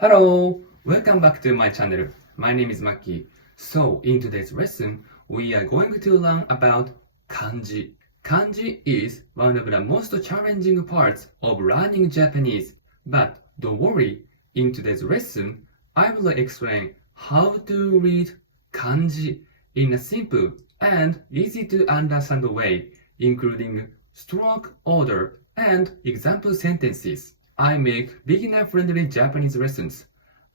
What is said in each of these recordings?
Hello! Welcome back to my channel. My name is Maki. So, in today's lesson, we are going to learn about kanji. Kanji is one of the most challenging parts of learning Japanese. But don't worry, in today's lesson, I will explain how to read kanji in a simple and easy to understand way, including stroke order and example sentences. I make beginner-friendly Japanese lessons.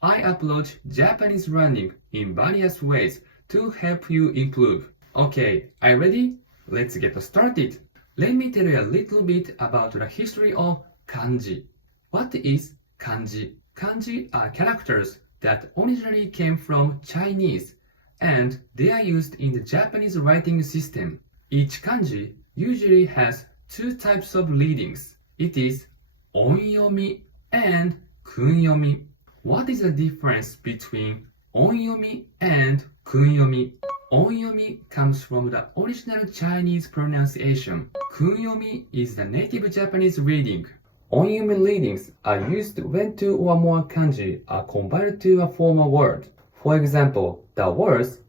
I approach Japanese learning in various ways to help you improve. Okay, are you ready? Let's get started. Let me tell you a little bit about the history of kanji. What is kanji? Kanji are characters that originally came from Chinese, and they are used in the Japanese writing system. Each kanji usually has two types of readings. It is Onyomi and Kunyomi. What is the difference between Onyomi and Kunyomi? Onyomi comes from the original Chinese pronunciation. Kunyomi is the native Japanese reading. Onyomi readings are used when two or more kanji are combined to a formal word. For example, the words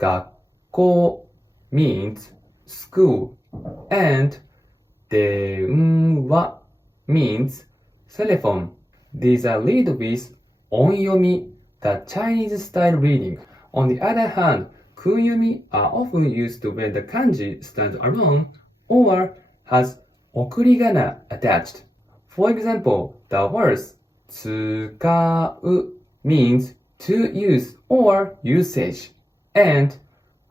学校 means school and 電話 means telephone. These are read with Onyomi, the Chinese style reading. On the other hand, Kunyomi are often used when the kanji stands alone or has okurigana attached. For example, the words 使う means to use or usage, and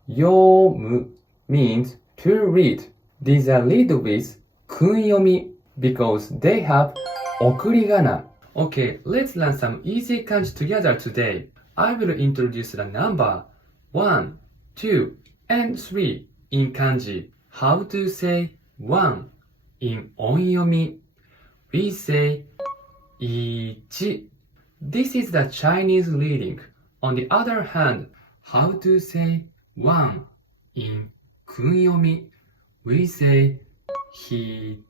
読む means to read. These are read with Kunyomi because they have okurigana. Okay, let's learn some easy kanji together today. I will introduce the number 1, 2, and 3 in kanji. How to say 1 in Onyomi? We say 1. This is the Chinese reading. On the other hand, how to say 1 in Kunyomi? We say 人.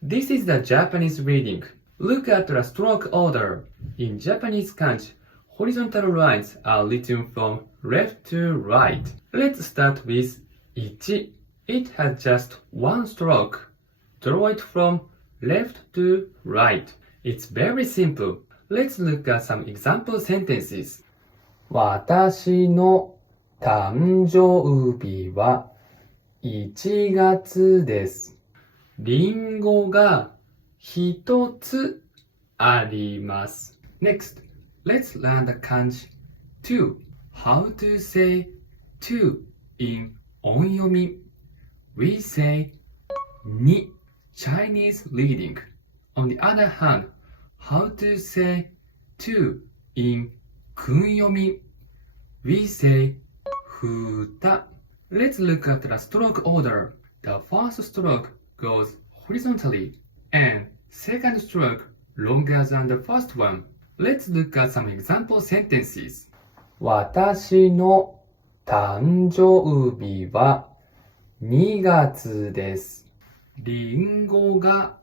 This is the Japanese reading. Look at the stroke order. In Japanese kanji, horizontal lines are written from left to right. Let's start with 1. It has just one stroke. Draw it from left to right. It's very simple. Let's look at some example sentences. 私の誕生日は1月です。リンゴが一つあります。Next, let's learn the kanji 2. How to say 2 in Onyomi? We say 2. Chinese reading. On the other hand, how to say 2 in Kunyomi? We say 2. Let's look at the stroke order. The first stroke goes horizontally and second stroke longer than the first one. Let's look at some example sentences. 私の誕生日は2月です。リンゴが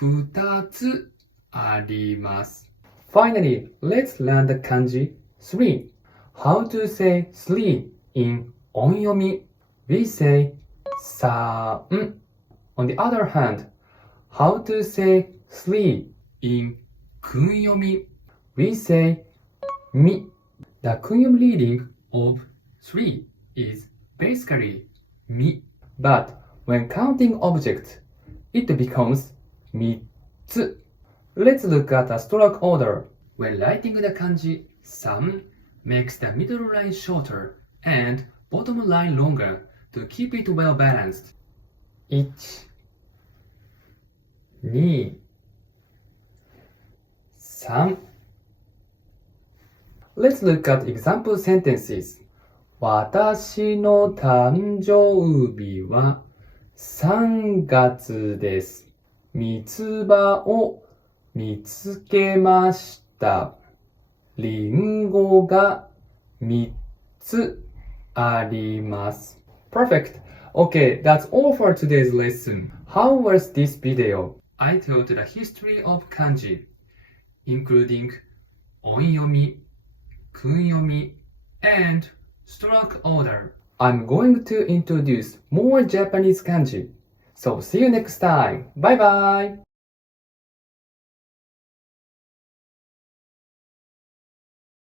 2つあります。Finally, let's learn the kanji 3. How to say 3 in Onyomi? We say 3. On the other hand, how to say 3 in Kunyomi? We say み. The Kunyomi reading of 3 is basically み. But when counting objects, it becomes 3つ. Let's look at the stroke order. When writing the kanji 3 makes the middle line shorter and bottom line longer to keep it well balanced. 1, 2, 3. Let's look at example sentences. 私の誕生日は3月です。三つ葉を見つけました。リンゴが3つあります。Perfect! Okay, that's all for today's lesson. How was this video? I taught the history of kanji, including Onyomi, Kunyomi, and stroke order. I'm going to introduce more Japanese kanji. So see you next time. Bye bye!